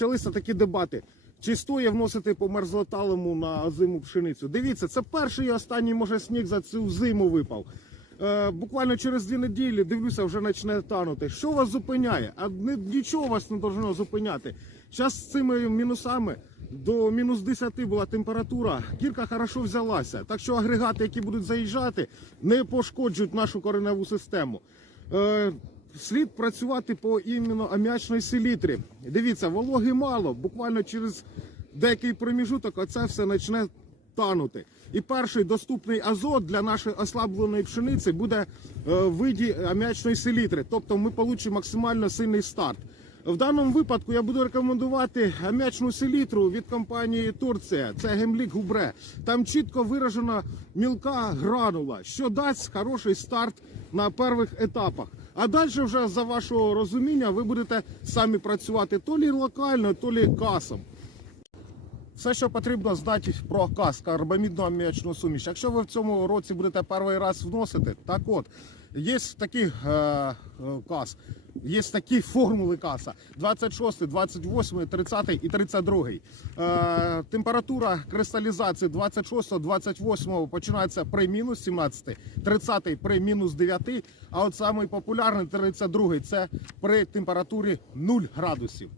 почалися такі дебати. Чи стоїть вносити по мерзлоталому на зиму пшеницю? Дивіться, це перший і останній може сніг за цю зиму випав. Е, буквально через дві неділі дивлюся, вже почне танути. Що вас зупиняє? А нічого вас не должно зупиняти. Зараз з цими мінусами до мінус 10 була температура. Кірка хорошо взялася. Так що агрегати, які будуть заїжджати, не пошкоджують нашу кореневу систему. Е, слід працювати по іменно аміачної селітрі. Дивіться, вологи мало, буквально через деякий проміжуток оце все почне танути. І перший доступний азот для нашої ослабленої пшениці буде е, в виді аміачної селітри. Тобто ми отримаємо максимально сильний старт. В даному випадку я буду рекомендувати аміачну селітру від компанії Турція. Це гемлік губре. Там чітко виражена мілка гранула, що дасть хороший старт на перших етапах. А далі вже за вашого розуміння ви будете самі працювати то лі локально, то лі касом. Все, що потрібно знати про кас, карбамідну аміачну суміш. Якщо ви в цьому році будете перший раз вносити, так от, є такий е, е, кас, є такі формули каса: 26, 28, 30 і 32. Е, температура кристалізації 26, 28 починається при мінус 17, 30 при мінус 9, а от самий популярний 32 це при температурі 0 градусів.